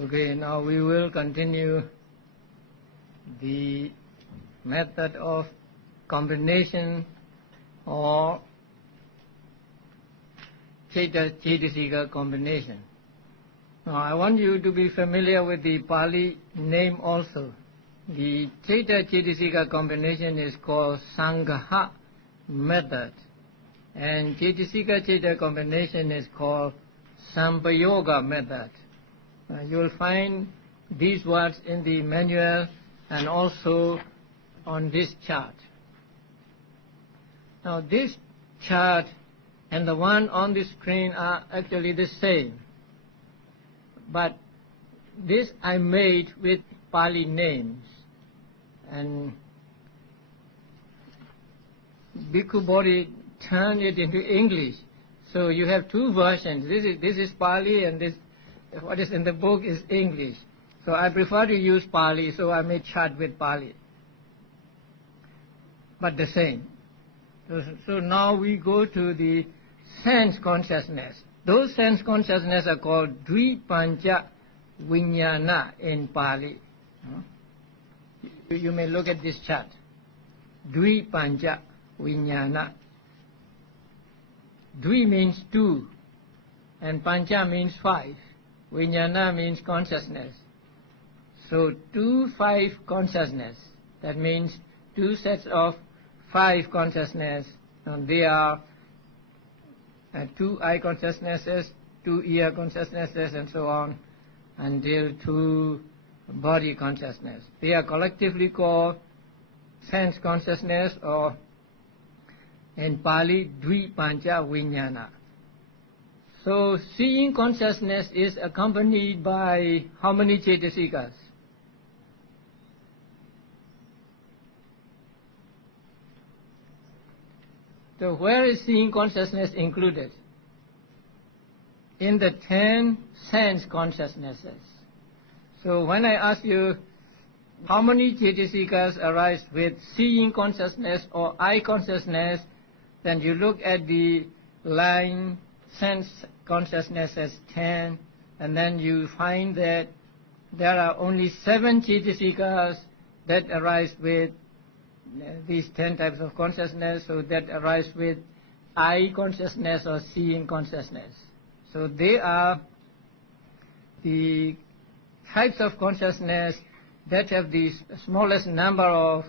Okay, now we will continue the method of combination or Cetasika combination. Now I want you to be familiar with the Pali name also. The Cetasika combination is called Sangha method, and Cetasika combination is called Sampayoga method. You will find these words in the manual and also on this chart. Now this chart and the one on the screen are actually the same, but this I made with Pali names, and Bhikkhu Bodhi turned it into English. So you have two versions. This is Pali, and this what is in the book is English. So I prefer to use Pali, so I made chart with Pali, but the same. So now we go to the sense consciousness. Those sense consciousness are called Dvipancha Vijnana in Pali. You may look at this chart. Dvipancha Vijnana. Dvi means two, and Pancha means five. Vijnana means consciousness. So 2-5 consciousness. That means two sets of 5 consciousness. And they are 2 eye consciousnesses, 2 ear consciousnesses, and so on, until 2 body consciousness. They are collectively called sense consciousness, or in Pali, Dvipancha Vijnana. So seeing consciousness is accompanied by how many Cetasikas? So where is seeing consciousness included? In the 10 sense consciousnesses. So when I ask you how many Cetasikas arise with seeing consciousness or eye consciousness, then you look at the line sense consciousness as 10, and then you find that there are only 7 Cetasikas that arise with these 10 types of consciousness, so that arise with eye consciousness or seeing consciousness. So they are the types of consciousness that have the smallest number of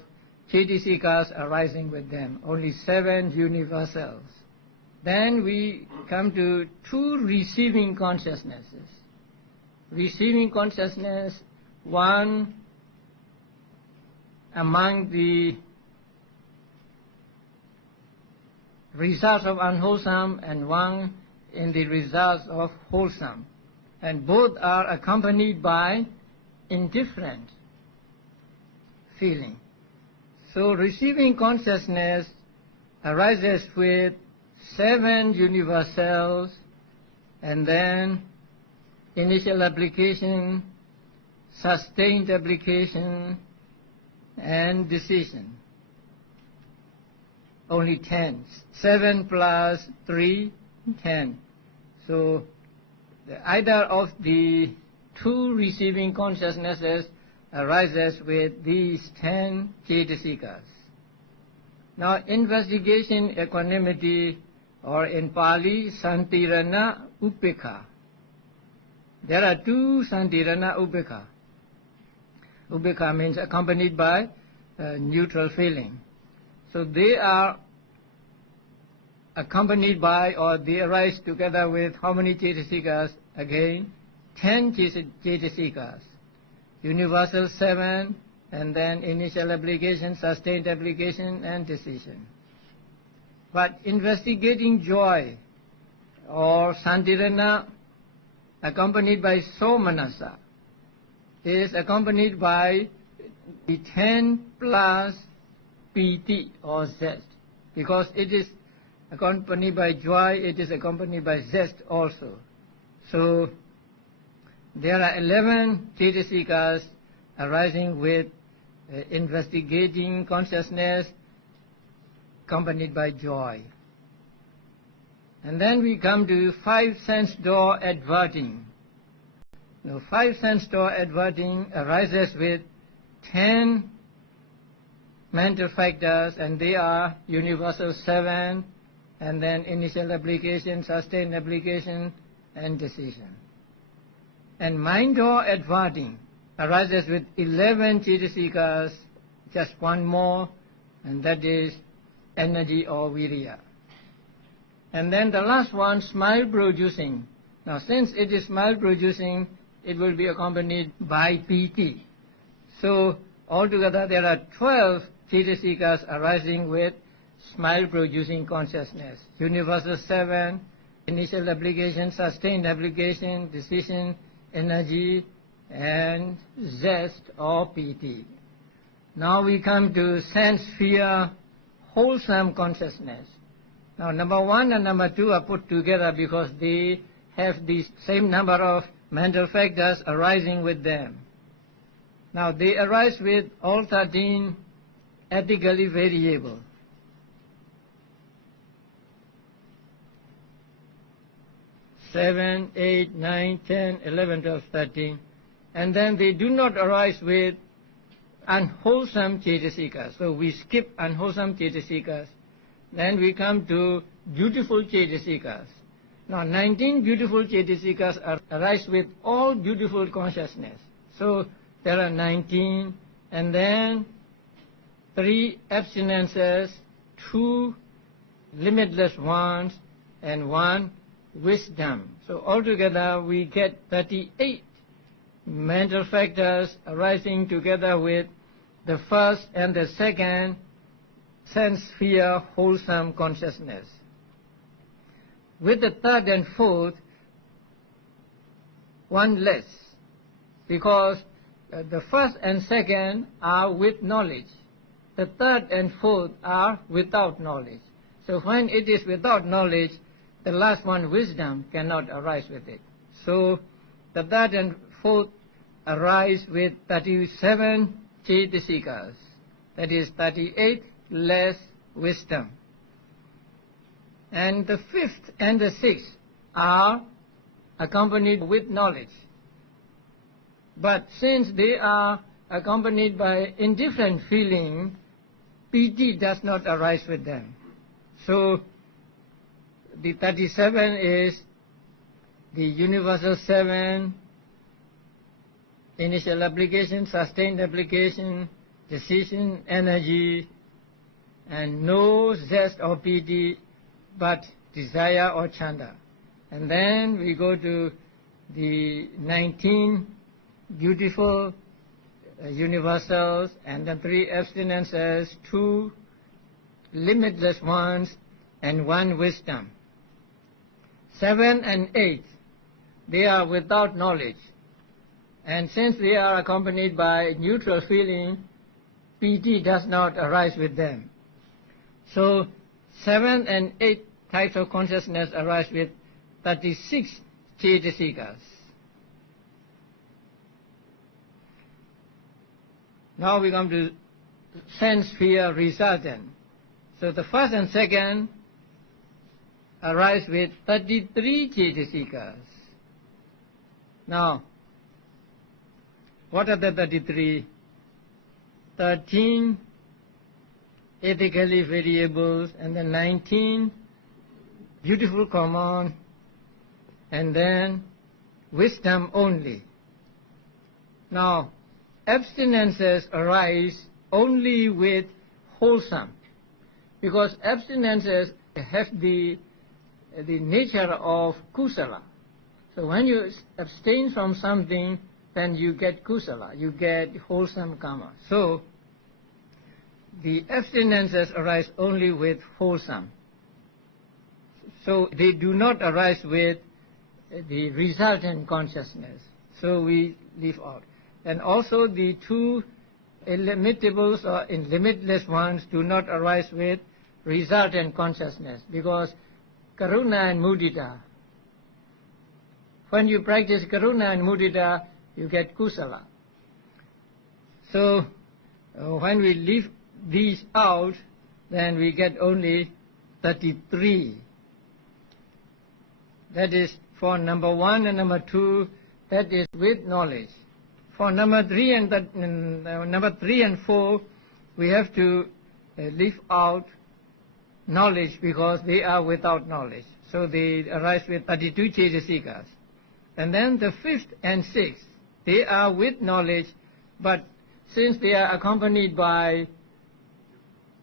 Cetasikas arising with them, only 7 universals. Then we come to 2 receiving consciousnesses. Receiving consciousness, one among the results of unwholesome and one in the results of wholesome. And both are accompanied by indifferent feeling. So receiving consciousness arises with 7 universals, and then initial application, sustained application, and decision. Only 10. 7 plus 3, 10. So either of the 2 receiving consciousnesses arises with these 10 Cetasikas. Now investigation, equanimity, or in Pali, Santirana Upekha. There are 2 Santirana Upekha. Upekha means accompanied by neutral feeling. So they are accompanied by, or they arise together with how many Cetasikas? Again, 10 Cetasikas. Universal 7, and then initial application, sustained application, and decision. But investigating joy, or Santirana, accompanied by Somanasa, is accompanied by the 10 plus piti, or zest. Because it is accompanied by joy, it is accompanied by zest also. So there are 11 Cetasikas arising with investigating consciousness accompanied by joy. And then we come to 5 sense door adverting. Now 5 sense door adverting arises with 10 mental factors, and they are universal 7, and then initial application, sustained application, and decision. And mind door adverting arises with 11 chaitasikas, just one more, and that is energy or virya. And then the last one, smile producing. Now since it is smile producing, it will be accompanied by piti. So altogether there are 12 chaitasikas arising with smile producing consciousness. Universal 7, initial application, sustained application, decision, energy, and zest or piti. Now we come to sense sphere, wholesome consciousness. Now number 1 and number 2 are put together because they have the same number of mental factors arising with them. Now they arise with all 13 ethically variable. Seven, 8, 9, 10, 11, 12, 13. And then they do not arise with unwholesome chaitasikas. So we skip unwholesome chaitasikas. Then we come to beautiful chaitasikas. Now 19 beautiful chaitasikas arise with all beautiful consciousness. So there are 19, and then 3 abstinences, 2 limitless ones, and 1 wisdom. So altogether we get 38 mental factors arising together with the first and the second sense sphere wholesome consciousness. With the third and fourth, 1 less, because the first and second are with knowledge. The third and fourth are without knowledge. So when it is without knowledge, the last one, wisdom, cannot arise with it. So the third and fourth arise with 37 chaitasikas. That is 38 less wisdom. And the fifth and the sixth are accompanied with knowledge. But since they are accompanied by indifferent feeling, piti does not arise with them. So the 37 is the universal 7, initial application, sustained application, decision, energy, and no zest or piti, but desire or chanda. And then we go to the 19 beautiful universals, and then 3 abstinences, 2 limitless ones, and 1 wisdom. 7 and 8, they are without knowledge. And since they are accompanied by neutral feeling, piti does not arise with them. So 7 and 8 types of consciousness arise with 36 chaitasikas. Now we come to sense sphere resultant. So the first and second arise with 33 chaitasikas. Now, what are the 33? 13 ethically variables, and then 19 beautiful common, and then wisdom only. Now, abstinences arise only with wholesome, because abstinences have the nature of kusala. So when you abstain from something, then you get kusala, you get wholesome karma. So the abstinences arise only with wholesome. So they do not arise with the resultant consciousness. So we leave out. And also the 2 illimitables or limitless ones do not arise with resultant consciousness, because karuna and mudita, when you practice karuna and mudita, you get kusala. So when we leave these out, then we get only 33. That is, for number 1 and number 2, that is with knowledge. For number 3 and 4, we have to leave out knowledge because they are without knowledge. So they arise with 32 Cetasikas. And then the 5th and 6th, they are with knowledge, but since they are accompanied by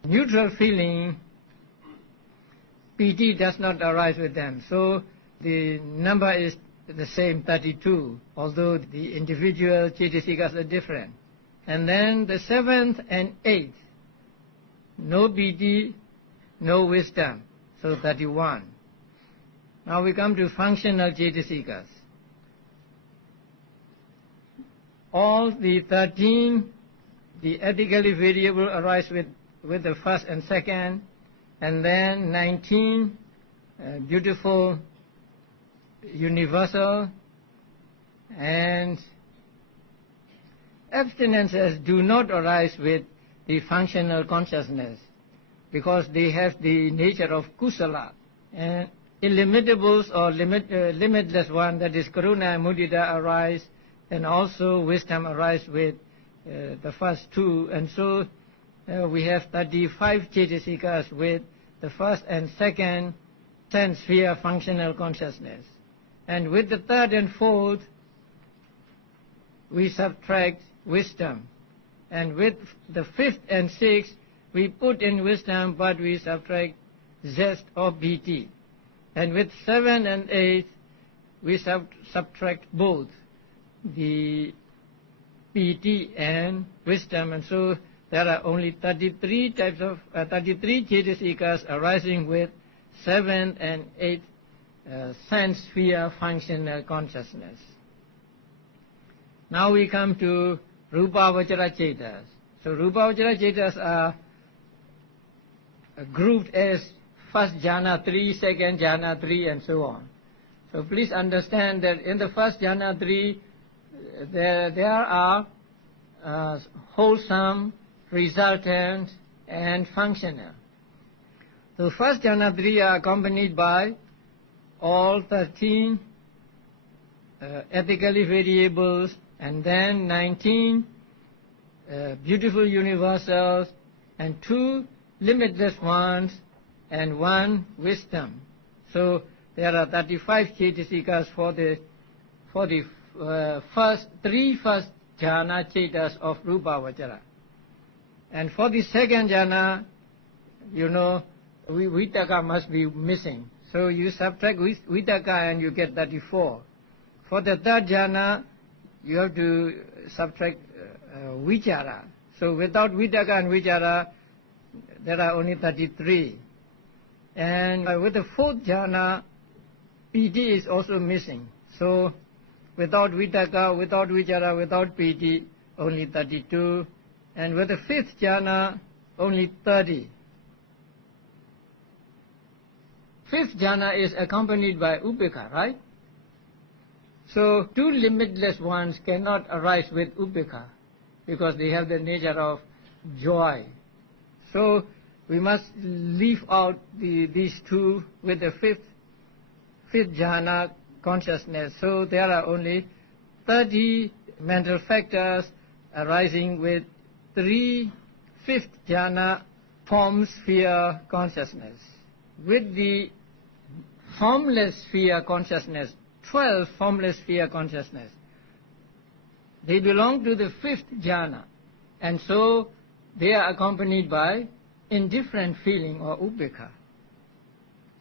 neutral feeling, piti does not arise with them. So the number is the same, 32, although the individual Cetasikas are different. And then the 7th and 8th, no piti, no wisdom, so 31. Now we come to functional Cetasikas. All the 13, the ethically variable, arise with the 1st and 2nd, and then 19, beautiful, universal, and abstinences do not arise with the functional consciousness because they have the nature of kusala. And illimitables or limitless one, that is karuna and mudita, arise, and also wisdom arise with the first two. And so we have 35 Cetasikas with the 1st and 2nd sense sphere functional consciousness. And with the 3rd and 4th, we subtract wisdom. And with the 5th and 6th, we put in wisdom, but we subtract zest or piti. And with 7 and 8, we subtract both the piti and wisdom. And so there are only 33 types of 33 Cetasikas arising with 7th and 8th sense sphere functional consciousness. Now we come to Rupavachara Cetas. So Rupavachara Cetas are grouped as first jhana 3, second jhana 3, and so on. So please understand that in the first jhana 3, there are wholesome, resultant, and functional. So first jhana 3 are accompanied by all 13 ethically variables, and then 19 beautiful universals, and 2 limitless ones, and 1 wisdom. So there are 35 Cetasikas for the first jhana Cetas of Rupavachara. And for the second jhana, you know, Vitaka must be missing. So you subtract Vitaka and you get 34. For the third jhana, you have to subtract Vichara. So without Vitaka and Vichara, there are only 33. And with the fourth jhana, piti is also missing. So without Vitaka, without Vichara, without piti, only 32. And with the fifth jhana, only 30. Fifth jhana is accompanied by upekkha, right? So 2 limitless ones cannot arise with upekkha because they have the nature of joy. So we must leave out these 2 with the fifth jhana consciousness. So there are only 30 mental factors arising with 3 fifth jhana form sphere consciousness. With the formless sphere consciousness, 12 formless sphere consciousness, they belong to the fifth jhana, and so they are accompanied by indifferent feeling or upekkha.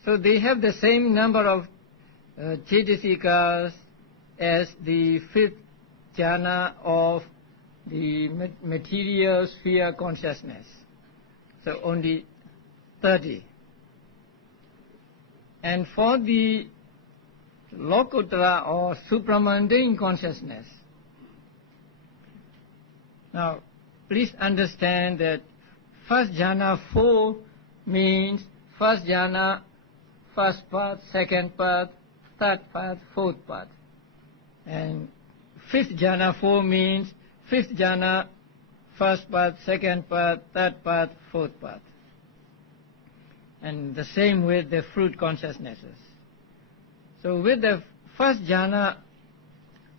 So they have the same number of Cetasikas as the fifth jhana of the material sphere consciousness. So only 30. And for the Lokuttara or supramundane consciousness, now please understand that first jhana 4 means first jhana, first path, second path, third path, fourth path. And fifth jhana 4 means fifth jhana, first path, second path, third path, fourth path. And the same with the fruit consciousnesses. So with the first jhana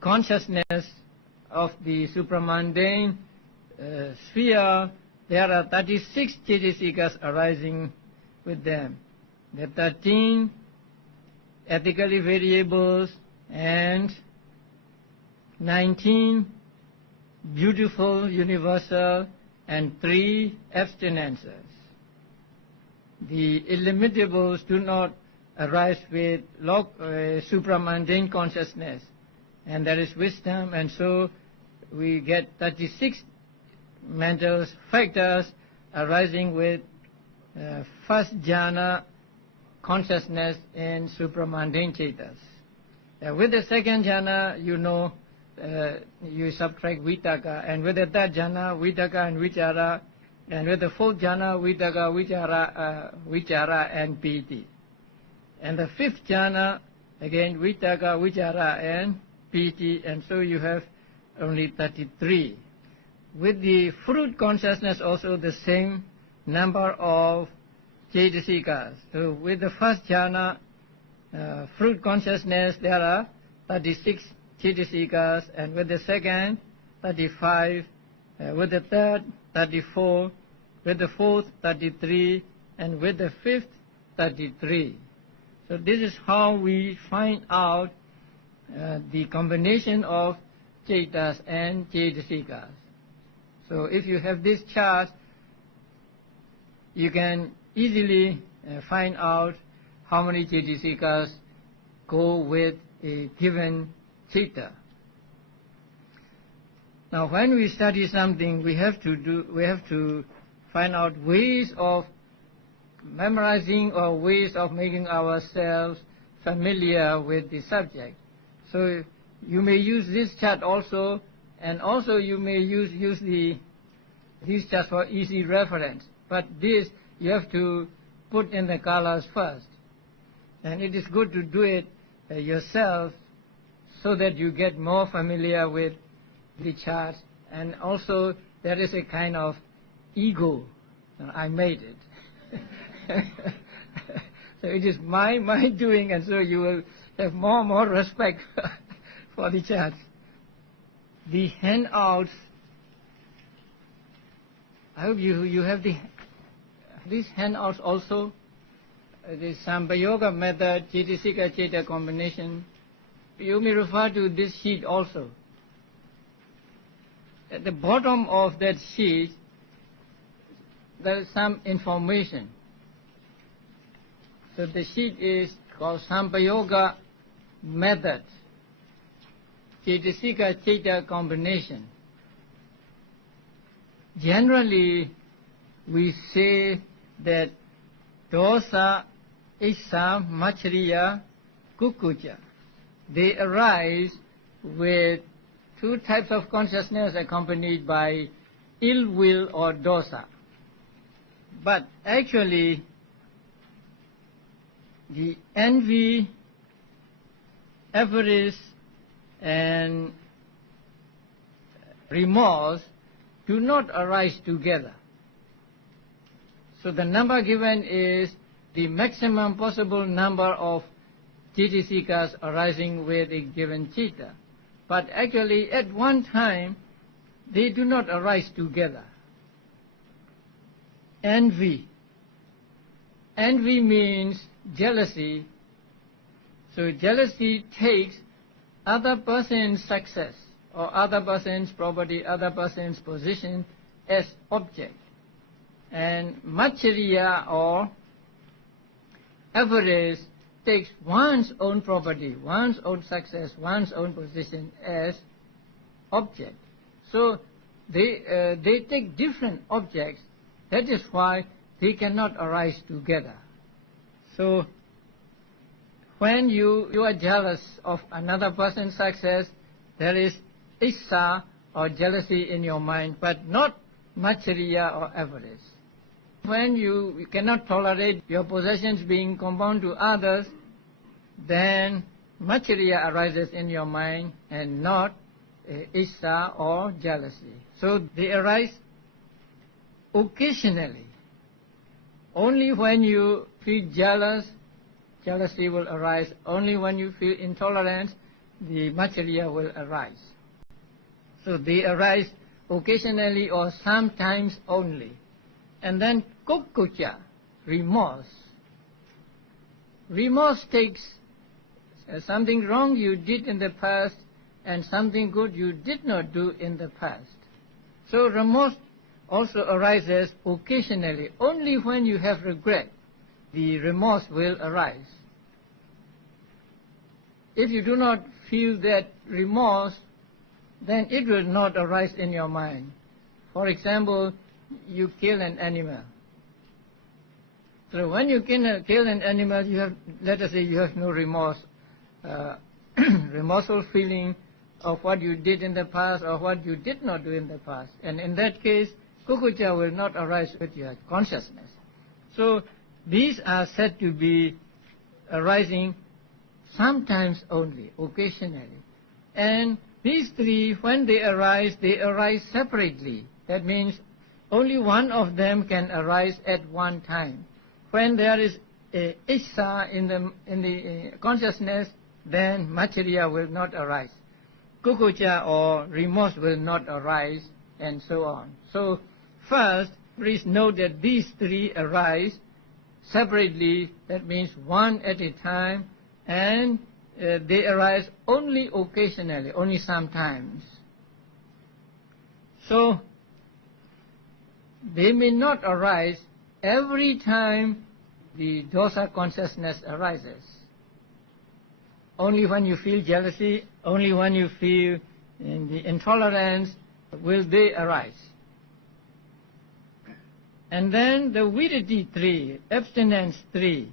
consciousness of the supramundane sphere, there are 36 Chaitasikas arising with them. The 13 ethically variables and 19 beautiful, universal, and 3 abstinences. The illimitables do not arise with supramundane consciousness, and there is wisdom, and so we get 36 mental factors arising with first jhana consciousness in supramundane chetas. With the second jhana, you subtract vitaka, and with the third jhana, vitaka and vichara, and with the fourth jhana, vitaka, vichara and piti. And the fifth jhana, again, vitaka, vichara and piti, and so you have only 33. With the fruit consciousness also the same number of Chaitasikas. So with the first jhana, fruit consciousness, there are 36 Chaitasikas, and with the second, 35, with the third, 34, with the fourth, 33, and with the fifth, 33. So this is how we find out the combination of Chaitas and Chaitasikas. So if you have this chart, you can easily find out how many Chaitasikas go with a given Chaita. Now when we study something, we have to find out ways of memorizing or ways of making ourselves familiar with the subject. So you may use this chart also, and also you may use these charts for easy reference. But this you have to put in the colors first, and it is good to do it yourself so that you get more familiar with the charts. And also there is a kind of ego. I made it. So it is my doing, and so you will have more respect for the charts. The handouts, I hope you have these handouts also. The Sampayoga method, Chaitasika Chaita combination. You may refer to this sheet also. At the bottom of that sheet, there is some information. So the sheet is called Sampayoga method, Chaitasika Chaita combination. Generally, we say that dosa, issa, machriya, kukucha, they arise with two types of consciousness accompanied by ill will or dosa. But actually, the envy, avarice, and remorse do not arise together. So the number given is the maximum possible number of Chaitasikas arising with a given Chaita. But actually at one time they do not arise together. Envy. Envy means jealousy. So jealousy takes other person's success or other person's property, other person's position as object. And machariya or avarice takes one's own property, one's own success, one's own position as object. So they take different objects. That is why they cannot arise together. So when you are jealous of another person's success, there is issa or jealousy in your mind, but not machariya or avarice. When you cannot tolerate your possessions being compound to others, then machariya arises in your mind and not issa or jealousy. So they arise occasionally. Only when you feel jealous, jealousy will arise. Only when you feel intolerance, the Macharya will arise. So they arise occasionally or sometimes only. And then kukucha, remorse. Remorse takes something wrong you did in the past and something good you did not do in the past. So remorse also arises occasionally. Only when you have regret, the remorse will arise. If you do not feel that remorse, then it will not arise in your mind. For example, you kill an animal. So when you kill an animal, you have, let us say, you have no remorse, remorseful feeling of what you did in the past or what you did not do in the past. And in that case, kukucha will not arise with your consciousness. So these are said to be arising sometimes only, occasionally. And these three, when they arise separately. That means only one of them can arise at one time. When there is a issa in the consciousness, then Macharya will not arise. Kukucha or remorse will not arise, and so on. So first, please note that these three arise separately. That means one at a time, and they arise only occasionally, only sometimes. So they may not arise every time the dosa consciousness arises. Only when you feel jealousy, only when you feel the intolerance will they arise. And then the viditi 3, abstinence 3,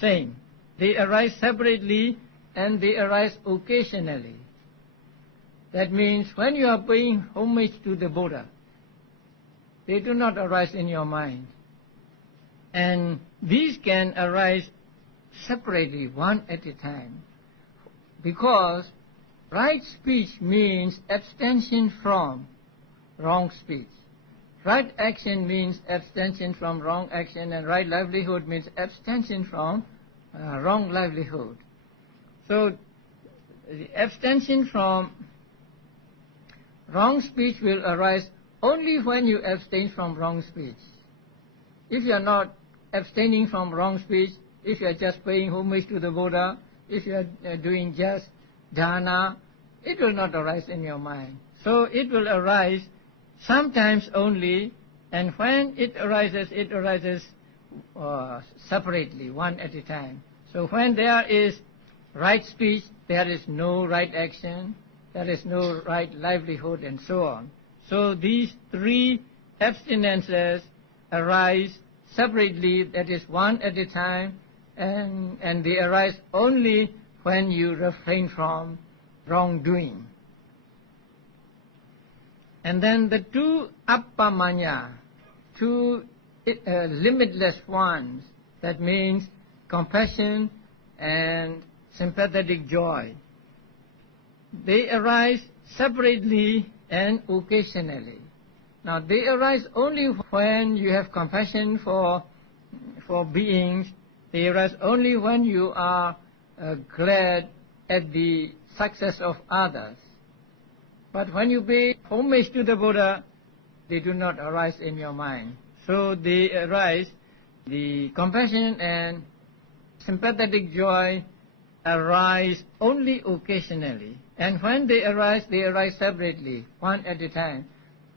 same. They arise separately and they arise occasionally. That means when you are paying homage to the Buddha, they do not arise in your mind. And these can arise separately, one at a time. Because right speech means abstention from wrong speech. Right action means abstention from wrong action, and right livelihood means abstention from wrong livelihood. So the abstention from wrong speech will arise only when you abstain from wrong speech. If you are not abstaining from wrong speech, if you are just paying homage to the Buddha, if you are doing just dana, it will not arise in your mind. So it will arise sometimes only, and when it arises separately, one at a time. So when there is right speech, there is no right action, there is no right livelihood, and so on. So these three abstinences arise separately, that is one at a time, and they arise only when you refrain from wrongdoing. And then the two appamanya, two limitless ones, that means compassion and sympathetic joy. They arise separately and occasionally. Now they arise only when you have compassion for beings. They arise only when you are glad at the success of others. But when you pay homage to the Buddha, they do not arise in your mind. So they arise, the compassion and sympathetic joy arise only occasionally. And when they arise separately, one at a time.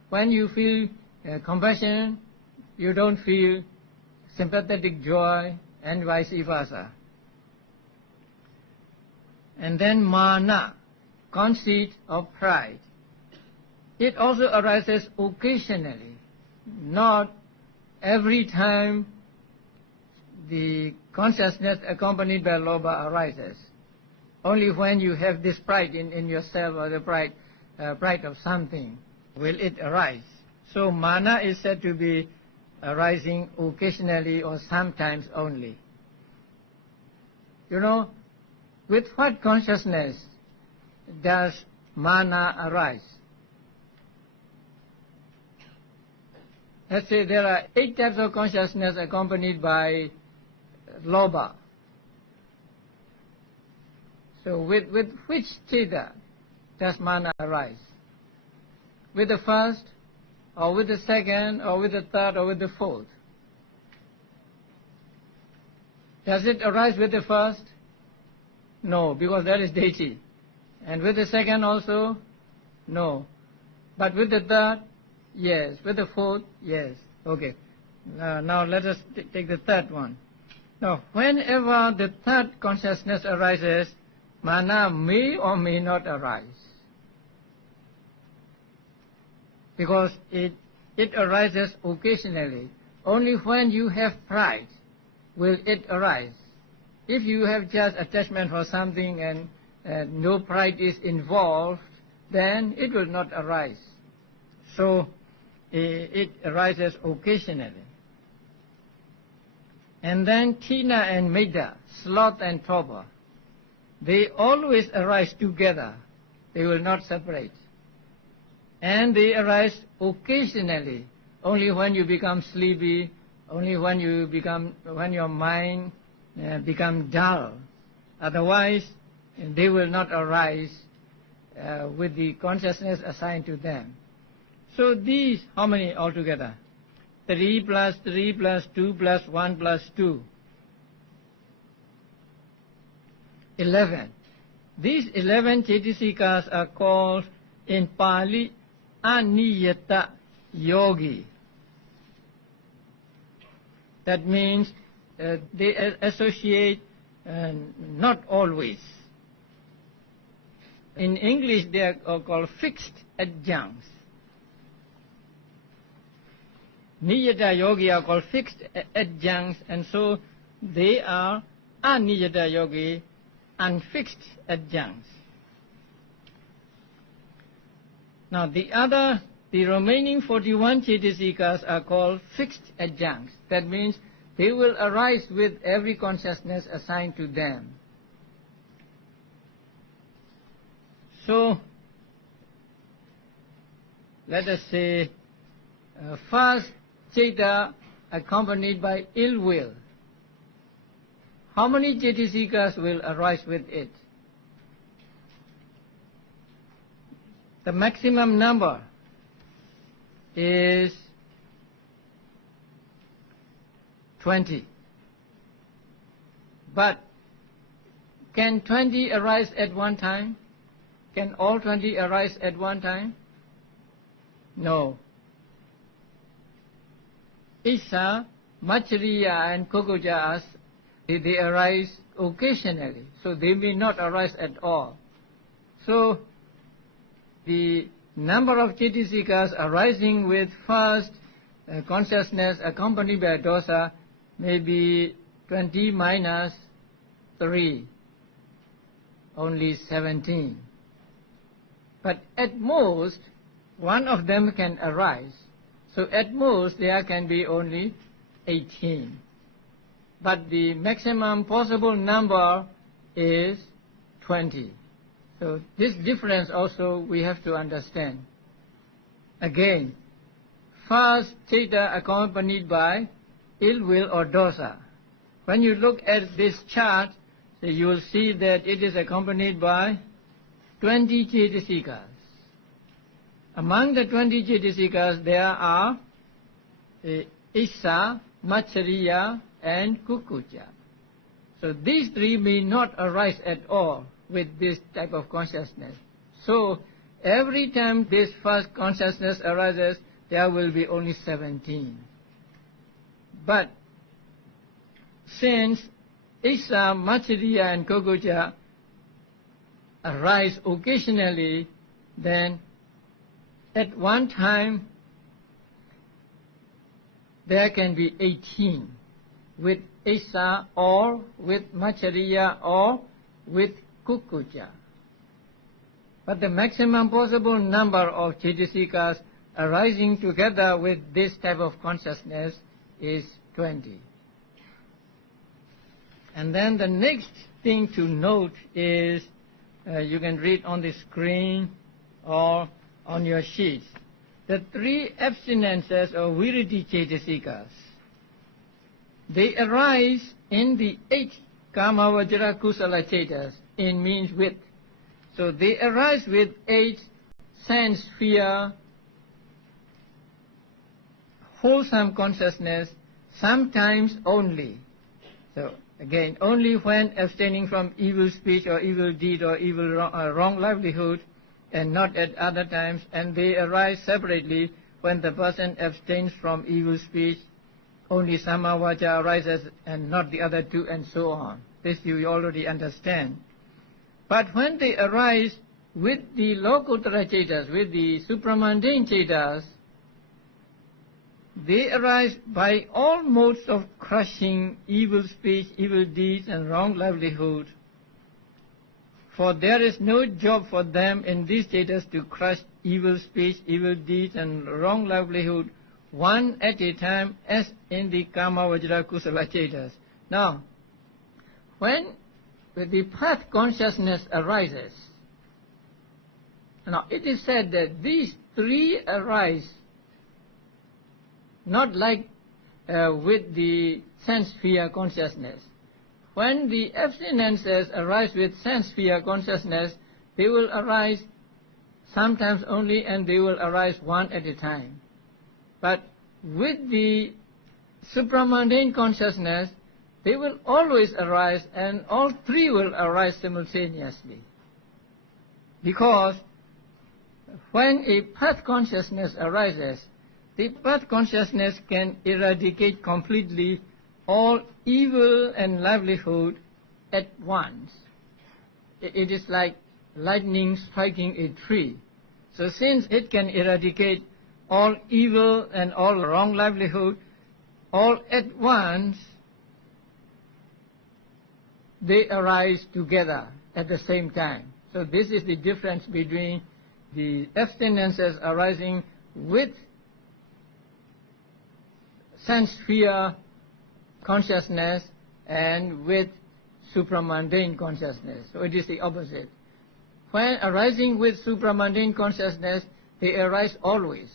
When you feel compassion, you don't feel sympathetic joy, and vice versa. And then mana, conceit or pride. It also arises occasionally, not every time the consciousness accompanied by lobha arises. Only when you have this pride in yourself, or the pride of something, will it arise. So mana is said to be arising occasionally or sometimes only. You know, with what consciousness does mana arise? Let's say there are 8 types of consciousness accompanied by lobha. So with which citta does mana arise? With the first, or with the second, or with the third, or with the fourth? Does it arise with the first? No, because that is deity. And with the second also? No. But with the third? Yes. With the fourth? Yes. Okay. Now let us take the third one. Now, whenever the third consciousness arises, mana may or may not arise. Because it arises occasionally. Only when you have pride will it arise. If you have just attachment for something and no pride is involved, then it will not arise. So it arises occasionally. And then tina and medha, sloth and torpor, they always arise together. They will not separate. And they arise occasionally, only when you become sleepy, only when your mind become dull. Otherwise, they will not arise with the consciousness assigned to them. So these, how many altogether? 3 plus 3 plus 2 plus 1 plus 2. 11. These 11 cetasikas are called in Pali aniyata yogi. That means they associate not always. In English they are called fixed adjuncts. Niyata yogi are called fixed adjuncts, and so they are aniyata yogi, unfixed adjuncts. Now the remaining 41 cetasikas are called fixed adjuncts. That means they will arise with every consciousness assigned to them. So let us say first citta accompanied by ill will. How many cetasikas will arise with it? The maximum number is 20. But can 20 arise at one time? Can all 20 arise at one time? No. Isa, Machariya and Kokojas, they arise occasionally, so they may not arise at all. So the number of cetasikas arising with first consciousness accompanied by dosa may be 20 minus 3, only 17. But at most, one of them can arise. So at most, there can be only 18. But the maximum possible number is 20. So this difference also we have to understand. Again, first citta accompanied by ill will or dosa. When you look at this chart, so you will see that it is accompanied by 20 cetasikas. Among the 20 cetasikas, there are Issa, Machariya, and Kukucha. So these three may not arise at all with this type of consciousness. So every time this first consciousness arises, there will be only 17. But since Issa, Machariya, and Kukucha arise occasionally, then at one time there can be 18 with Issa or with Machariya or with Kukucha. But the maximum possible number of cetasikas arising together with this type of consciousness is 20. And then the next thing to note is, you can read on the screen or on your sheets, the 3 abstinences or viriti cetasikas. They arise in the 8 kama vajra kusala cetas, in means with. So they arise with 8 sense sphere, wholesome consciousness, sometimes only. So again, only when abstaining from evil speech or evil deed or evil wrong livelihood, and not at other times, and they arise separately when the person abstains from evil speech, only Samma Vaca arises and not the other two, and so on. This you already understand. But when they arise with the Lokuttara Cetas, with the supramundane Cetas, they arise by all modes of crushing evil speech, evil deeds, and wrong livelihood. For there is no job for them in these Cetas to crush evil speech, evil deeds, and wrong livelihood one at a time, as in the Kama Vajra Kusala Cetas. Now, when the path consciousness arises, now it is said that these 3 arise not like with the sense sphere consciousness. When the abstinences arise with sense sphere consciousness, they will arise sometimes only, and they will arise one at a time. But with the supramundane consciousness, they will always arise, and all 3 will arise simultaneously. Because when a path consciousness arises, the path consciousness can eradicate completely all evil and livelihood at once. It is like lightning striking a tree. So since it can eradicate all evil and all wrong livelihood all at once, they arise together at the same time. So this is the difference between the abstinences arising with sense sphere consciousness and with supramundane consciousness. So it is the opposite. When arising with supramundane consciousness, they arise always,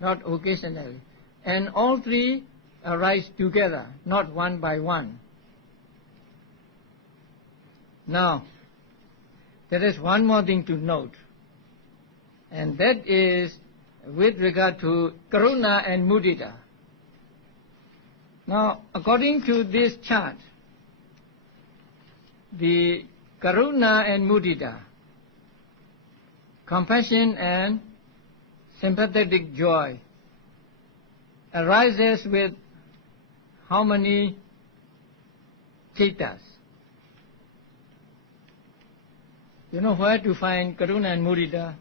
not occasionally. And all 3 arise together, not one by one. Now, there is one more thing to note, and that is with regard to Karuna and Mudita. Now, according to this chart, the Karuna and Mudita, compassion and sympathetic joy, arises with how many Cetas? You know where to find Karuna and Mudita?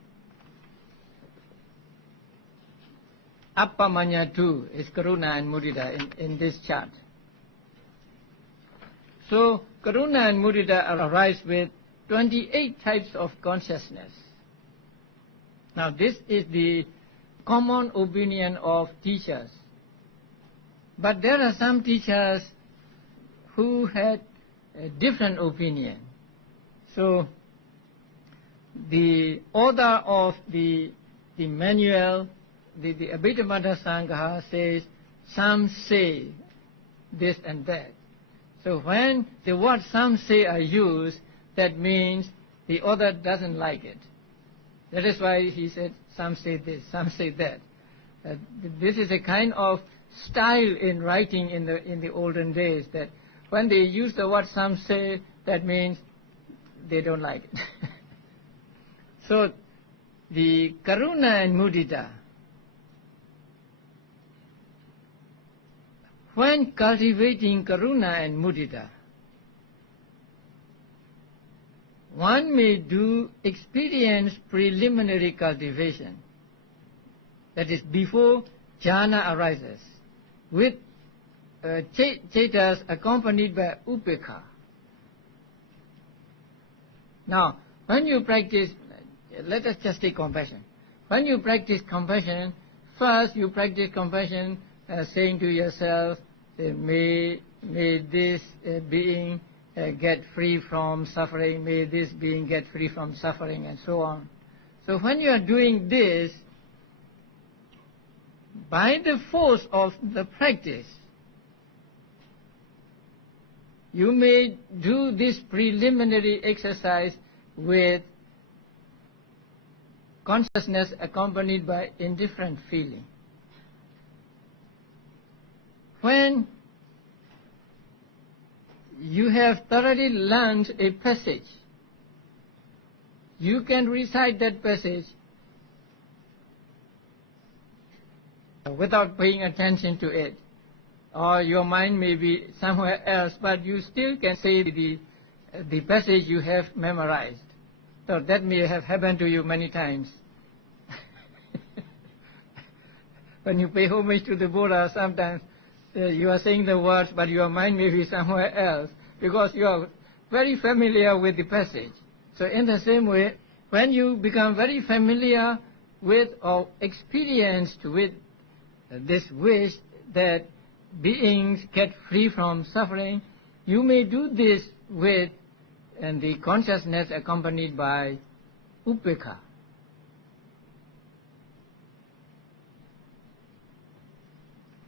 Appamanya 2 is Karuna and Mudita in this chart. So Karuna and Mudita arise with 28 types of consciousness. Now this is the common opinion of teachers. But there are some teachers who had a different opinion. So the author of the manual, the Abhidhamma Sangha, says some say this and that. So when the word some say are used, that means the author doesn't like it. That is why he said some say this, some say that. This is a kind of style in writing in the olden days, that when they use the word some say, that means they don't like it. So the Karuna and Mudita, when cultivating Karuna and Mudita, one may experience preliminary cultivation, that is before jhana arises, with cetas accompanied by upekha. Now, when you practice, let us just take compassion. When you practice compassion, first you practice compassion saying to yourself, may this being get free from suffering, may this being get free from suffering, and so on. So when you are doing this, by the force of the practice, you may do this preliminary exercise with consciousness accompanied by indifferent feeling. When you have thoroughly learned a passage, you can recite that passage without paying attention to it, or your mind may be somewhere else, but you still can say the passage you have memorized. So that may have happened to you many times. When you pay homage to the Buddha, sometimes you are saying the words, but your mind may be somewhere else, because you are very familiar with the passage. So in the same way, when you become very familiar with or experienced with this wish that beings get free from suffering, you may do this with the consciousness accompanied by upekkha.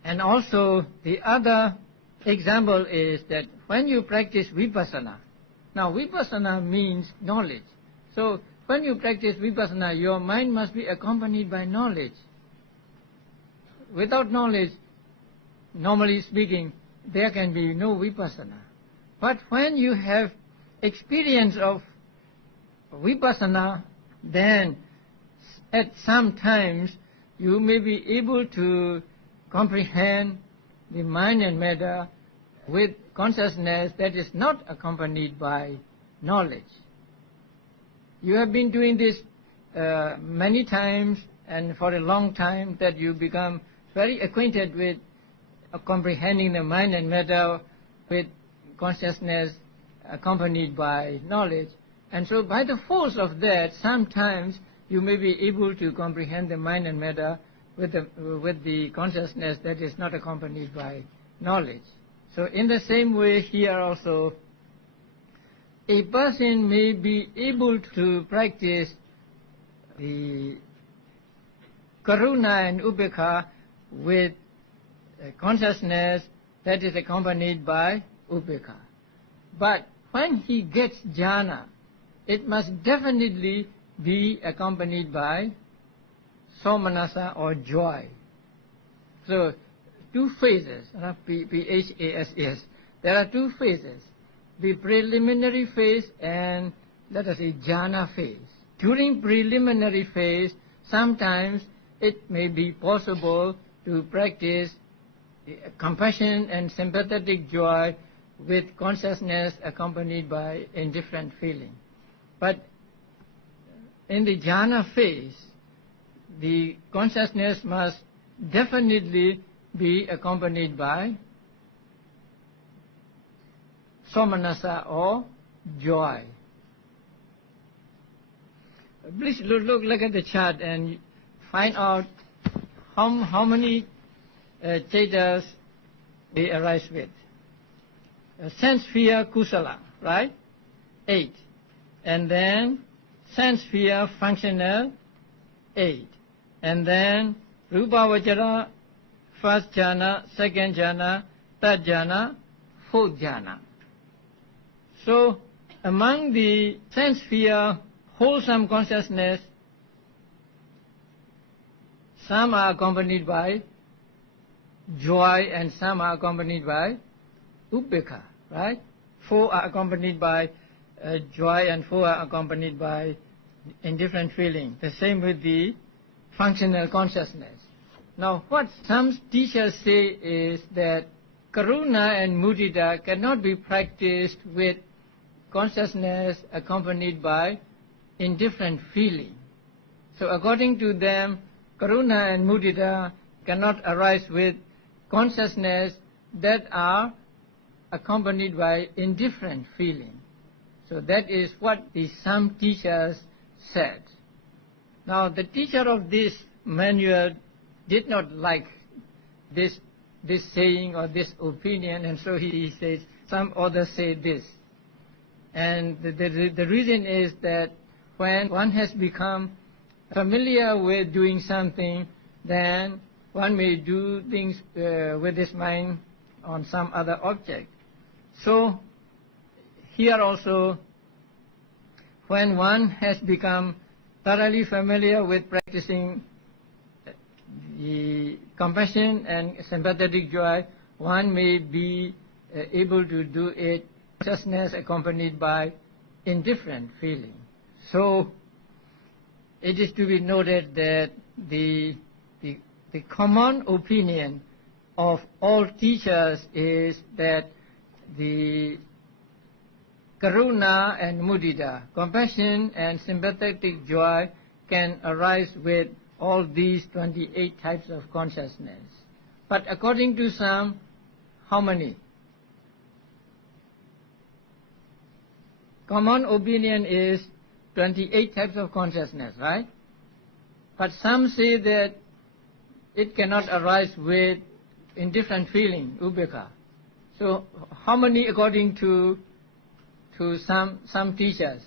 And also the other example is that when you practice vipassana, now vipassana means knowledge. So when you practice vipassana, your mind must be accompanied by knowledge. Without knowledge, normally speaking, there can be no vipassana. But when you have experience of vipassana, then at some times you may be able to comprehend the mind and matter with consciousness that is not accompanied by knowledge. You have been doing this many times and for a long time, that you become very acquainted with comprehending the mind and matter with consciousness accompanied by knowledge. And so by the force of that, sometimes you may be able to comprehend the mind and matter with the consciousness that is not accompanied by knowledge. So in the same way here also, a person may be able to practice the karuna and upekkha with consciousness that is accompanied by upekkha. But when he gets jhana, it must definitely be accompanied by somanasa or joy. So two phases, P-H-A-S-S. There are two phases, the preliminary phase and let us say jhana phase. During preliminary phase, sometimes it may be possible to practice compassion and sympathetic joy with consciousness accompanied by indifferent feeling. But in the jhana phase, the consciousness must definitely be accompanied by somanasa or joy. Please look at the chart and find out how many chetas they arise with. Sense sphere kusala, right? 8. And then sense sphere functional, 8. And then rupa vajara, first jhana, second jhana, third jhana, fourth jhana. So among the sense sphere wholesome consciousness, some are accompanied by joy and some are accompanied by upekkha, right? 4 are accompanied by joy and 4 are accompanied by indifferent feeling. The same with the functional consciousness. Now what some teachers say is that karuna and mudita cannot be practiced with consciousness accompanied by indifferent feeling. So according to them, karuna and mudita cannot arise with consciousness that are accompanied by indifferent feeling. So that is what the some teachers said. Now the teacher of this manual did not like this saying or this opinion, and so he says some others say this. And the reason is that when one has become familiar with doing something, then one may do things with his mind on some other object. So here also, when one has become thoroughly familiar with practicing the compassion and sympathetic joy, one may be able to do it consciousness accompanied by indifferent feeling. So it is to be noted that the common opinion of all teachers is that the karuna and mudita, compassion and sympathetic joy, can arise with all these 28 types of consciousness. But according to some, how many? Common opinion is 28 types of consciousness, right? But some say that it cannot arise with indifferent feeling, ubbeka. So how many according to some teachers?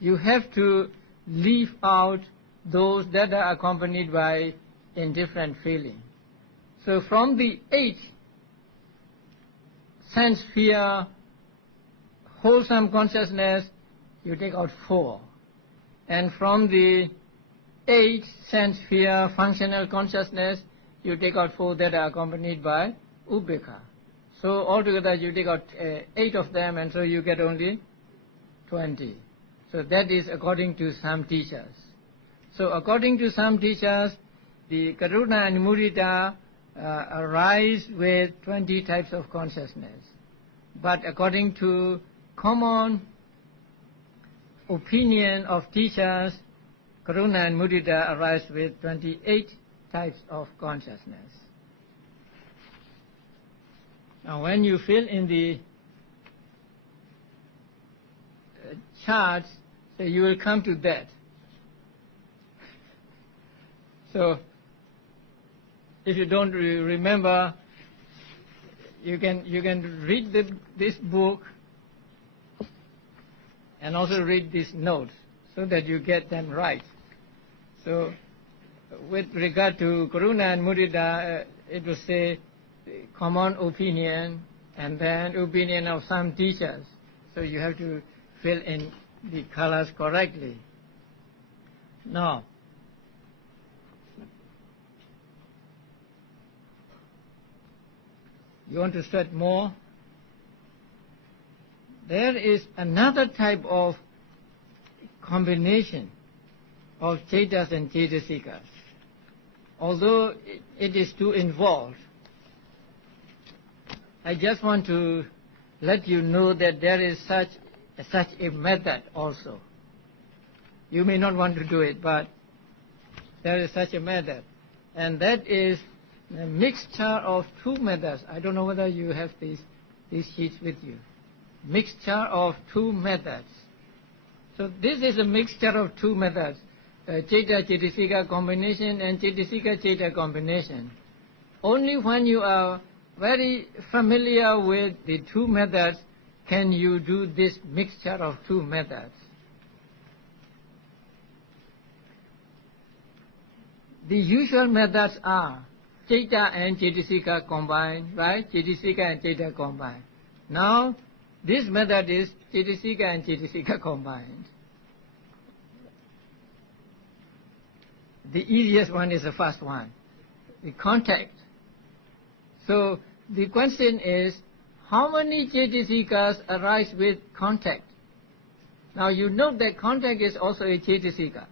You have to leave out those that are accompanied by indifferent feeling. So from the 8 sense sphere, wholesome consciousness, you take out 4. And from the 8 sense sphere, functional consciousness, you take out 4 that are accompanied by ubbeka. So altogether you take out 8 of them, and so you get only 20. So that is according to some teachers. So according to some teachers, the karuna and mudita arise with 20 types of consciousness. But according to common opinion of teachers, karuna and mudita arise with 28 types of consciousness. Now when you fill in the charts, so you will come to that. So if you don't remember, you can read this book and also read these notes so that you get them right. So with regard to karuna and mudita, it will say common opinion and then opinion of some teachers. So you have to fill in the colors correctly. Now, you want to sweat more? There is another type of combination of cetas and cetasikas. Although it is too involved, I just want to let you know that there is such a method also. You may not want to do it, but there is such a method. And that is a mixture of 2 methods. I don't know whether you have these sheets with you. Mixture of 2 methods. So this is a mixture of 2 methods. Ceta-cetasika combination and cetasika-ceta combination. Only when you are very familiar with the 2 methods can you do this mixture of 2 methods. The usual methods are Ceta and cetasika combined, right? Cetasika and ceta combined. Now, this method is cetasika and cetasika combined. The easiest one is the first one, the contact. So the question is, how many cetasikas arise with contact? Now you know that contact is also a cetasika.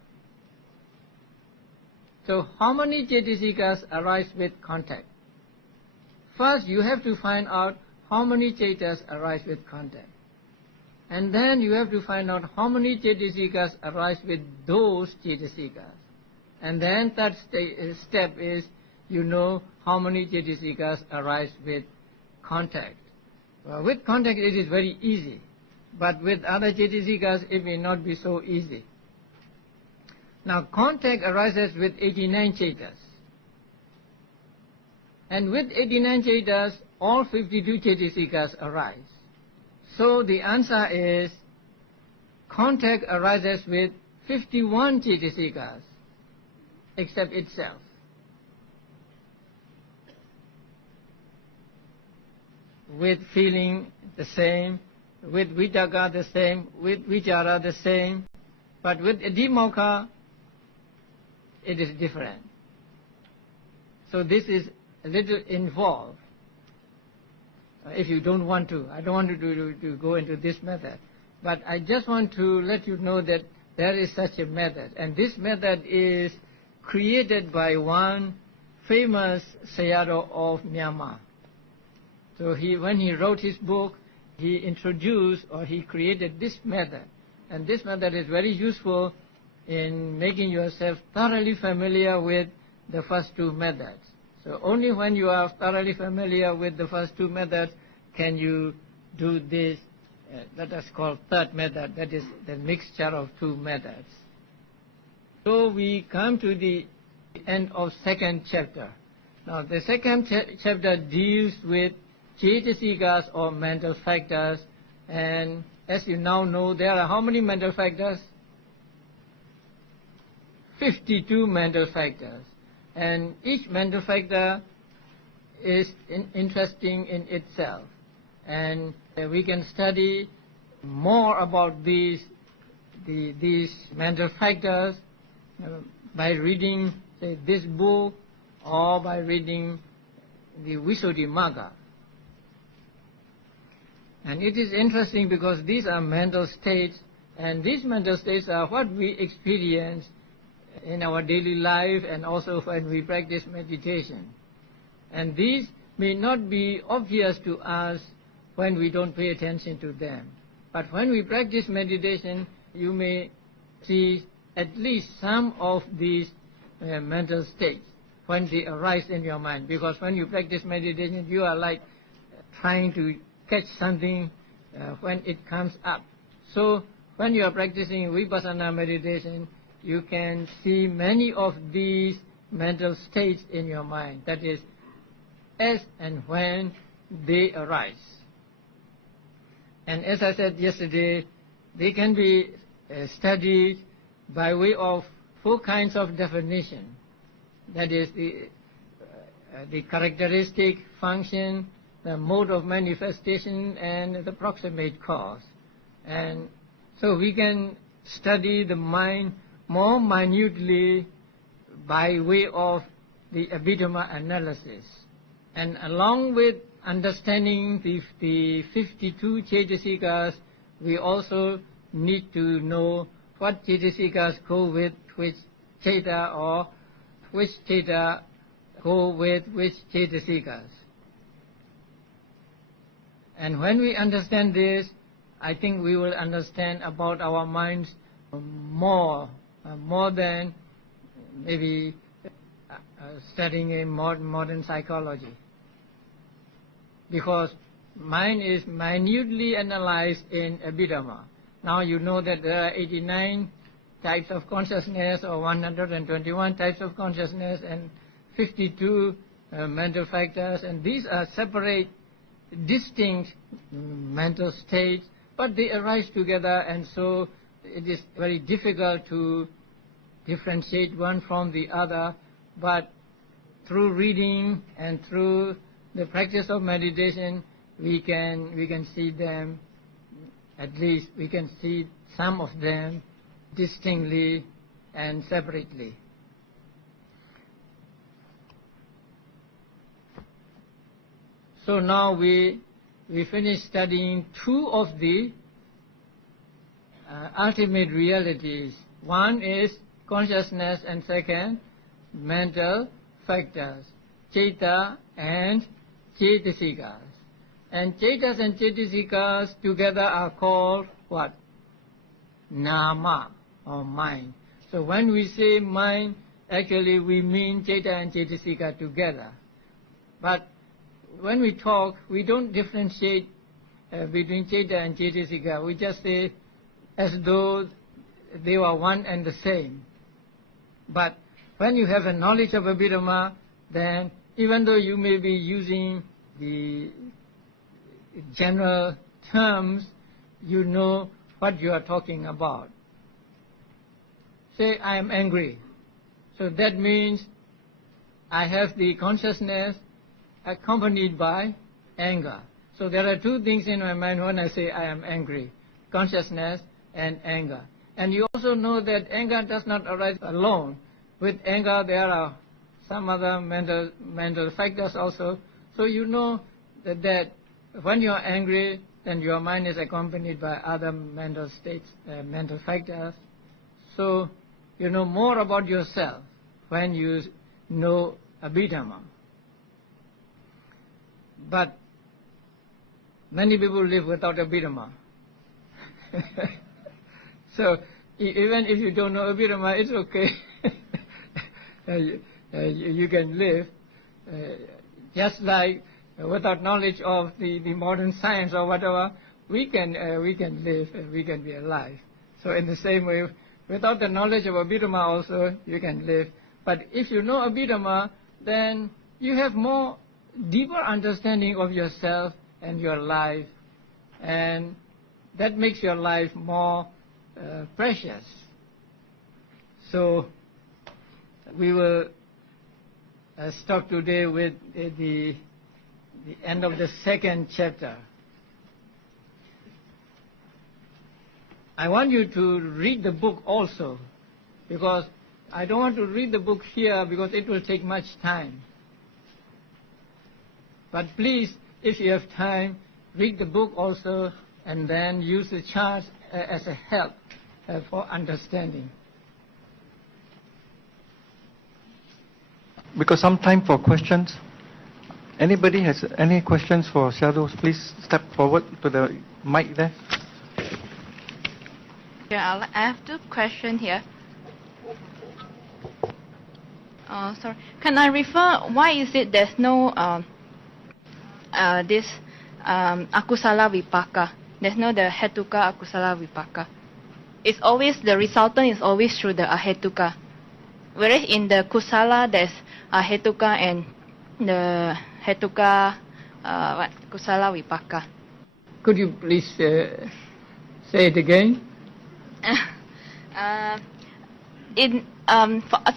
So how many cetasikas arise with contact? First you have to find out how many cetas arise with contact. And then you have to find out how many cetasikas arise with those cetasikas. And then third step is, you know how many cetasikas arise with contact. With contact it is very easy, but with other cetasikas it may not be so easy. Now contact arises with 89 cetas. And with 89 cetas, all 52 cetasikas arise. So the answer is, contact arises with 51 cetasikas, except itself. with feeling the same, with vitaka the same, with vichara the same, but with adhimokkha it is different. So this is a little involved. If you don't want to, I don't want to go into this method, but I just want to let you know that there is such a method, and this method is created by one famous Sayadaw of Myanmar. So when he wrote his book, he introduced or he created this method, and this method is very useful in making yourself thoroughly familiar with the first two methods. So only when you are thoroughly familiar with the first two methods can you do this, that is called third method, that is the mixture of two methods. So we come to the end of second chapter. Now the second chapter deals with Cetasikas or mental factors, and as you now know, there are how many mental factors? 52 mental factors, and each mental factor is interesting in itself, and we can study more about these mental factors by reading, say, this book or by reading the Visuddhimagga. And it is interesting because these are mental states, and these mental states are what we experience in our daily life and also when we practice meditation. And these may not be obvious to us when we don't pay attention to them. But when we practice meditation, you may see at least some of these mental states when they arise in your mind. Because when you practice meditation, you are like trying to catch something when it comes up. So when you are practicing vipassana meditation, you can see many of these mental states in your mind. That is, as and when they arise. And as I said yesterday, they can be studied by way of 4 kinds of definition. That is the characteristic, function, the mode of manifestation, and the proximate cause. And so we can study the mind more minutely by way of the Abhidhamma analysis. And along with understanding the 52 Cetasikas, we also need to know what Cetasikas go with which Ceta, or which Ceta go with which Cetasikas. And when we understand this, I think we will understand about our minds more than maybe studying in modern psychology. Because mind is minutely analyzed in Abhidhamma. Now you know that there are 89 types of consciousness, or 121 types of consciousness, and 52 mental factors, and these are separate, distinct mental states, but they arise together, and so it is very difficult to differentiate one from the other. But through reading and through the practice of meditation, we can see them, at least we can see some of them distinctly and separately. So now we finished studying 2 of the ultimate realities. One is consciousness, and second, mental factors, Ceta and Cetasikas. And Cetas and Cetasikas together are called what? Nama, or mind. So when we say mind, actually we mean Ceta and Cetasika together. But when we talk, we don't differentiate between Ceta and Cetasika. We just say as though they were one and the same. But when you have a knowledge of Abhidhamma, then even though you may be using the general terms, you know what you are talking about. Say, I am angry. So that means I have the consciousness accompanied by anger. So there are two things in my mind when I say I am angry: consciousness and anger. And you also know that anger does not arise alone. With anger there are some other mental factors also. So you know that when you are angry, then your mind is accompanied by other mental states, mental factors. So you know more about yourself when you know Abhidhamma. But many people live without Abhidhamma. So even if you don't know Abhidhamma, it's okay. You can live just like without knowledge of the modern science or whatever. We can live, we can be alive. So in the same way, without the knowledge of Abhidhamma also, you can live. But if you know Abhidhamma, then you have more deeper understanding of yourself and your life, and that makes your life more precious. So we will stop today with the end of the second chapter. I want you to read the book also, because I don't want to read the book here because it will take much time. But please, if you have time, read the book also, and then use the charts as a help for understanding. Because some time for questions. Anybody has any questions for Shadows? Please step forward to the mic there. Yeah, I have two questions here. Sorry. Can I refer, why is it there's no this akusala vipaka? There's no the hetuka akusala vipaka. It's always, the resultant is always through the ahetuka. Whereas in the kusala, there's ahetuka and the hetuka, kusala vipaka. Could you please say it again?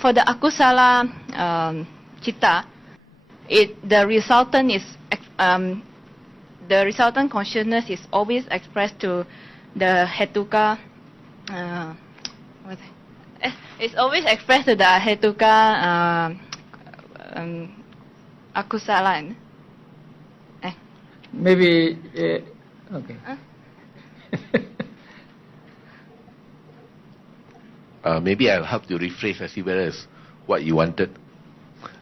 For the akusala citta, the resultant is the resultant consciousness is always expressed to the hetuka. It's always expressed to the hetuka akusala. Maybe okay. Maybe I'll help to rephrase and see whether it's what you wanted.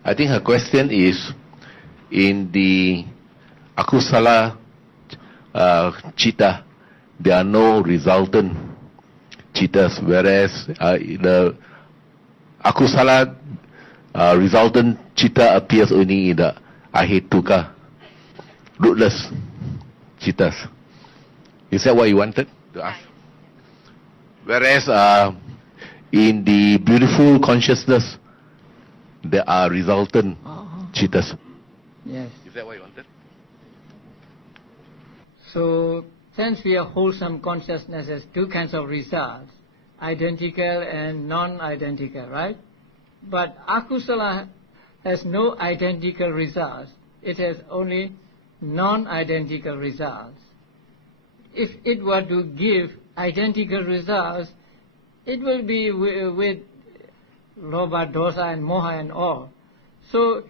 I think her question is, in the akusala citta, there are no resultant cittas, whereas the akusala resultant citta appears only in the ahetuka, rootless cittas. Is that what you wanted to ask? Whereas in the beautiful consciousness, there are resultant cittas. Yes. Is that what you wanted? So, since we are wholesome consciousness has two kinds of results, identical and non-identical, right? But akusala has no identical results. It has only non-identical results. If it were to give identical results, it will be with lobha, dosa and moha and all. So,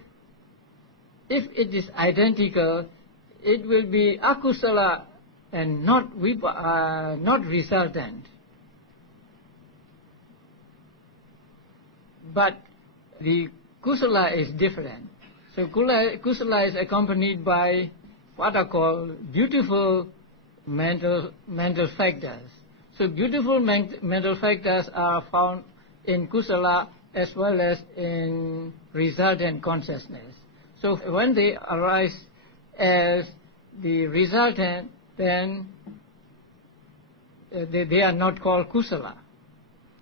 if it is identical, it will be akusala and not resultant. But the kusala is different. So kusala is accompanied by what are called beautiful mental factors. So beautiful mental factors are found in kusala as well as in resultant consciousness. So when they arise as the resultant, then they are not called kusala.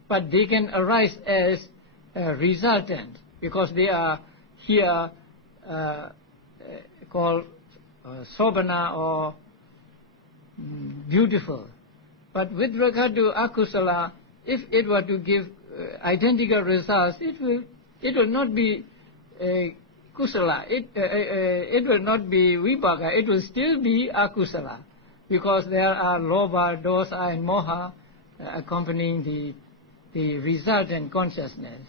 But they can arise as resultant because they are here called sobhana or beautiful. But with regard to akusala, if it were to give identical results, it will not be kusala. It will not be vipaka, it will still be akusala, because there are lobha, dosa and moha accompanying the resultant consciousness.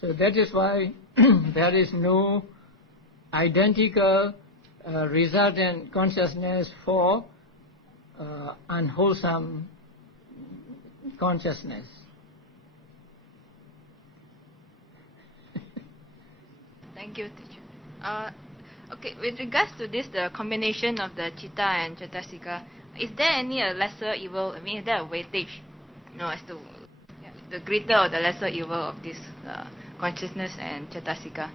So that is why there is no identical resultant consciousness for unwholesome consciousness. Thank you, teacher. Okay, with regards to this, the combination of the chitta and cetasika, is there any lesser evil? I mean, is there a weightage, as to the greater or the lesser evil of this consciousness and cetasika?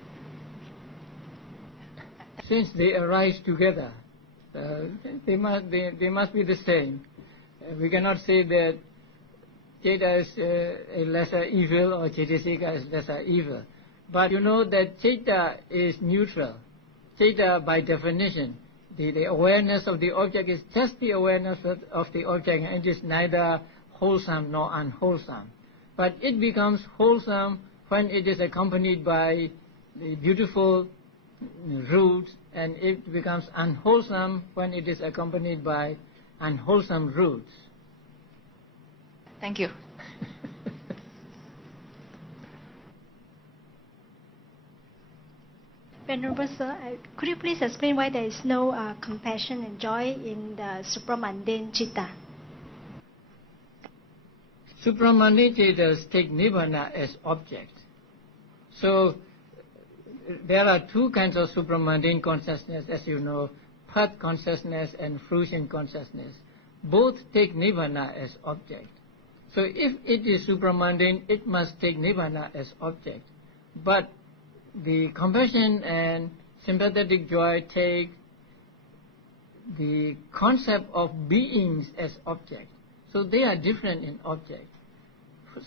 Since they arise together, they must be the same. We cannot say that Cheta is a lesser evil or Cetasika is lesser evil. But you know that Cheta is neutral. Cheta, by definition, the awareness of the object is just the awareness of the object, and it is neither wholesome nor unwholesome. But it becomes wholesome when it is accompanied by the beautiful roots, and it becomes unwholesome when it is accompanied by unwholesome roots. Thank you. Venerable Sir, could you please explain why there is no compassion and joy in the supramundane citta? Supramundane citas take Nibbana as object. So there are two kinds of supramundane consciousness, as you know, path consciousness and fruition consciousness. Both take Nibbana as object. So if it is supramundane, it must take Nibbana as object. But the compassion and sympathetic joy take the concept of beings as object. So they are different in object.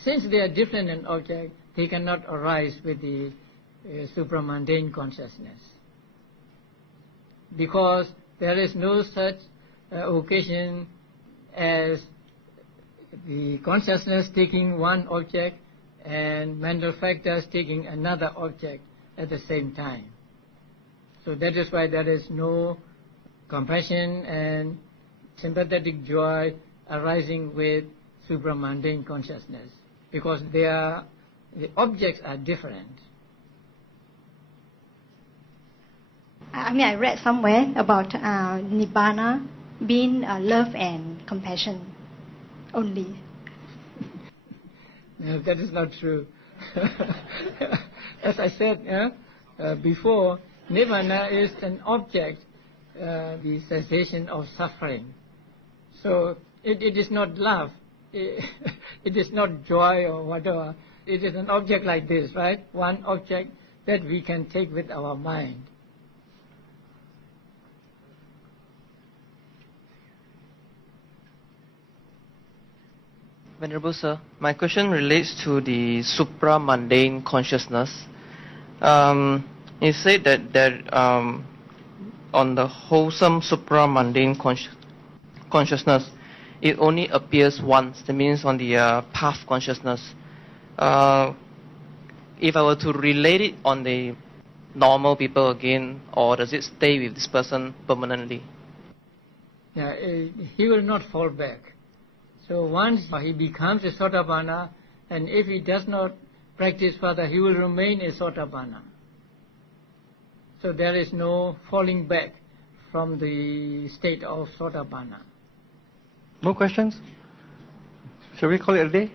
Since they are different in object, they cannot arise with the supramundane consciousness. Because there is no such occasion as the consciousness taking one object and mental factors taking another object at the same time. So that is why there is no compassion and sympathetic joy arising with supramundane consciousness, because the objects are different. I read somewhere about Nibbana being love and compassion only. No, that is not true. As I said before, Nibbana is an object, the cessation of suffering. So it is not love, it is not joy or whatever. It is an object like this, right? One object that we can take with our mind. Venerable Sir, my question relates to the supramundane consciousness. You said that on the wholesome supramundane consciousness, it only appears once. That means on the path consciousness. If I were to relate it on the normal people again, or does it stay with this person permanently? Yeah, he will not fall back. So once he becomes a Sotapanna, and if he does not practice further, he will remain a Sotapanna. So there is no falling back from the state of Sotapanna. No questions? Shall we call it a day?